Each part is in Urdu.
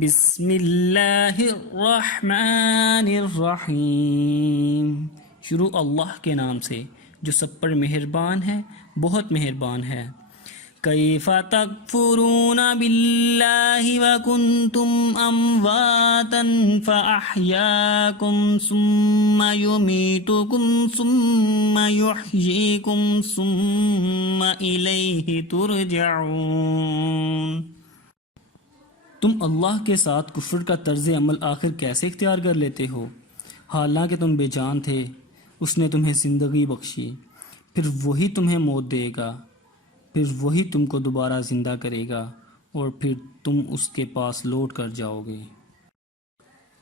بسم اللہ الرحمن الرحیم، شروع اللہ کے نام سے جو سب پر مہربان ہے، بہت مہربان ہے۔ کیف تکفرون باللہ وکنتم امواتا فاحیاکم ثم یمیتکم ثم یحییکم ثم الیہ ترجعون۔ تم اللہ کے ساتھ کفر کا طرز عمل آخر کیسے اختیار کر لیتے ہو؟ حالانکہ تم بے جان تھے، اس نے تمہیں زندگی بخشی، پھر وہی تمہیں موت دے گا، پھر وہی تم کو دوبارہ زندہ کرے گا، اور پھر تم اس کے پاس لوٹ کر جاؤ گے۔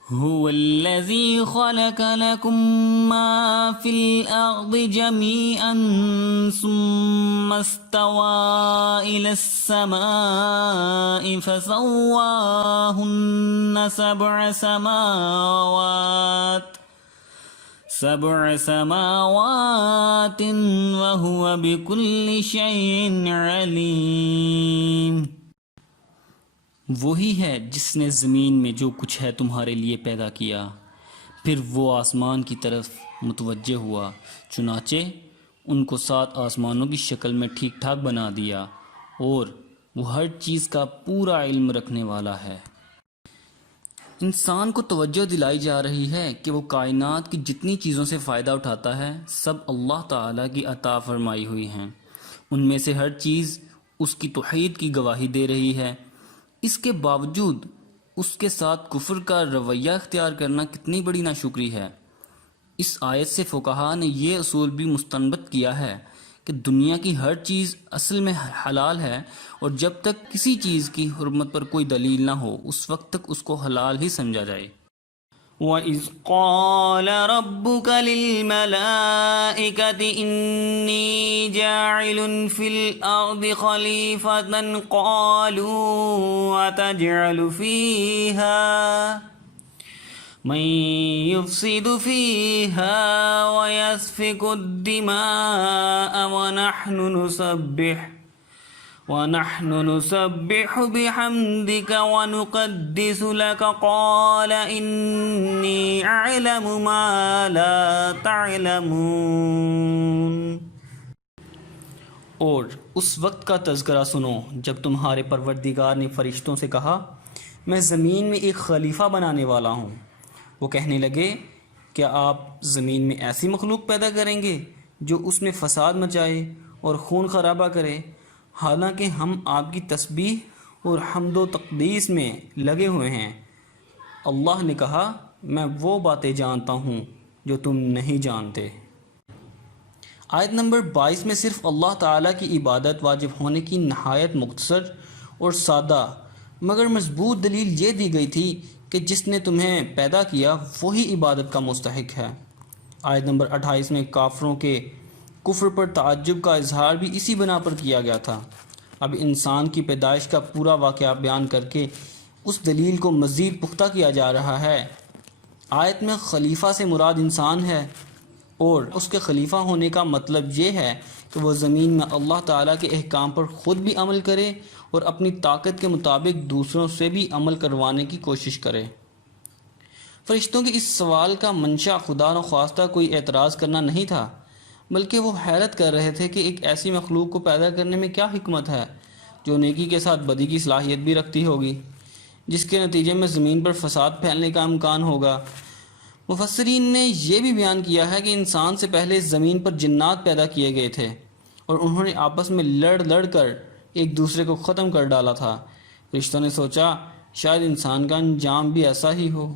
هو الذی خلق لکم ما فی الارض جمیعا ثم استوى الى السماء فسواہن سبع سماوات وهو بكل شيء علیم۔ وہی ہے جس نے زمین میں جو کچھ ہے تمہارے لیے پیدا کیا، پھر وہ آسمان کی طرف متوجہ ہوا، چنانچہ ان کو 7 آسمانوں کی شکل میں ٹھیک ٹھاک بنا دیا، اور وہ ہر چیز کا پورا علم رکھنے والا ہے۔ انسان کو توجہ دلائی جا رہی ہے کہ وہ کائنات کی جتنی چیزوں سے فائدہ اٹھاتا ہے سب اللہ تعالیٰ کی عطا فرمائی ہوئی ہیں، ان میں سے ہر چیز اس کی توحید کی گواہی دے رہی ہے۔ اس کے باوجود اس کے ساتھ کفر کا رویہ اختیار کرنا کتنی بڑی ناشکری ہے۔ اس آیت سے فقہا نے یہ اصول بھی مستنبط کیا ہے کہ دنیا کی ہر چیز اصل میں حلال ہے، اور جب تک کسی چیز کی حرمت پر کوئی دلیل نہ ہو اس وقت تک اس کو حلال ہی سمجھا جائے۔ وَإِذْ قَالَ رَبُّكَ لِلْمَلَائِكَةِ إِنِّي جَاعِلٌ فِي الْأَرْضِ خَلِيفَةً قَالُوا أَتَجْعَلُ فِيهَا مَن يُفْسِدُ فِيهَا وَيَسْفِكُ الدِّمَاءَ وَنَحْنُ نُسَبِّحُ بِحَمْدِكَ وَنُقَدِّسُ لَكَ قَالَ إِنِّي أَعْلَمُ مَا لَا تَعْلَمُونَ۔ اور اس وقت کا تذکرہ سنو جب تمہارے پروردگار نے فرشتوں سے کہا، میں زمین میں ایک خلیفہ بنانے والا ہوں۔ وہ کہنے لگے، کیا آپ زمین میں ایسی مخلوق پیدا کریں گے جو اس میں فساد مچائے اور خون خرابہ کرے، حالانکہ ہم آپ کی تسبیح اور حمد و تقدیس میں لگے ہوئے ہیں۔ اللہ نے کہا، میں وہ باتیں جانتا ہوں جو تم نہیں جانتے۔ آیت نمبر 22 میں صرف اللہ تعالیٰ کی عبادت واجب ہونے کی نہایت مختصر اور سادہ مگر مضبوط دلیل یہ دی گئی تھی کہ جس نے تمہیں پیدا کیا وہی عبادت کا مستحق ہے۔ آیت نمبر 28 میں کافروں کے کفر پر تعجب کا اظہار بھی اسی بنا پر کیا گیا تھا۔ اب انسان کی پیدائش کا پورا واقعہ بیان کر کے اس دلیل کو مزید پختہ کیا جا رہا ہے۔ آیت میں خلیفہ سے مراد انسان ہے، اور اس کے خلیفہ ہونے کا مطلب یہ ہے کہ وہ زمین میں اللہ تعالیٰ کے احکام پر خود بھی عمل کرے اور اپنی طاقت کے مطابق دوسروں سے بھی عمل کروانے کی کوشش کرے۔ فرشتوں کے اس سوال کا منشا خدا نخواستہ کوئی اعتراض کرنا نہیں تھا، بلکہ وہ حیرت کر رہے تھے کہ ایک ایسی مخلوق کو پیدا کرنے میں کیا حکمت ہے جو نیکی کے ساتھ بدی کی صلاحیت بھی رکھتی ہوگی، جس کے نتیجے میں زمین پر فساد پھیلنے کا امکان ہوگا۔ مفسرین نے یہ بھی بیان کیا ہے کہ انسان سے پہلے زمین پر جنات پیدا کیے گئے تھے، اور انہوں نے آپس میں لڑ کر ایک دوسرے کو ختم کر ڈالا تھا۔ فرشتوں نے سوچا شاید انسان کا انجام بھی ایسا ہی ہو۔